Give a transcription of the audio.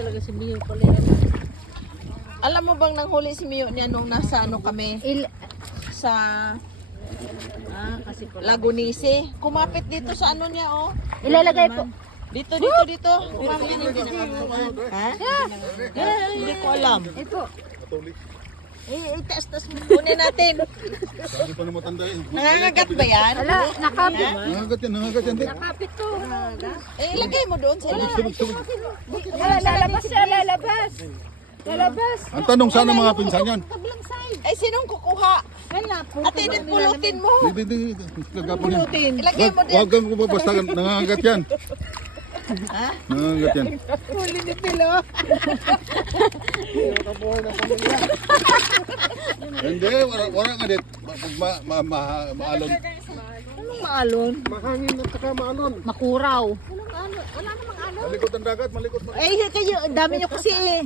talaga si Mio pala yan. Alam mo bang nanghuli si Mio niya nung nasa ano kami? Sa Kasi pala. Lagunise. Kumapit dito sa ano niya, oh. Ilalagay po. Dito. Kumapit dito. Ha? Hindi ko alam. Ito. Itaas-tas mo. Kunin natin. Sabi pa na matanda eh. Nangangagat ba yan? Ala, nakapit. Nangagat yan. Nakapit to. Ilagay mo doon sa ilalim. Lalabas siya, lalabas. Lalabas. Ang tanong sana mga pinsan yan. Ay, sinong kukuha? Ate, dit pulutin mo. Hindi. Kagapon yan. Ilagay mo din. Huwag kang basta nangangagat yan. Ha? Nangangagat yan. Huli ni Tilo. Hindi, wala nga dit. Pag maalon. Anong maalon? Mahangin at saka maalon. Makuraw. Malikot ang dagat, malikot. Ay, kayo, ang dami nyo kasi eh.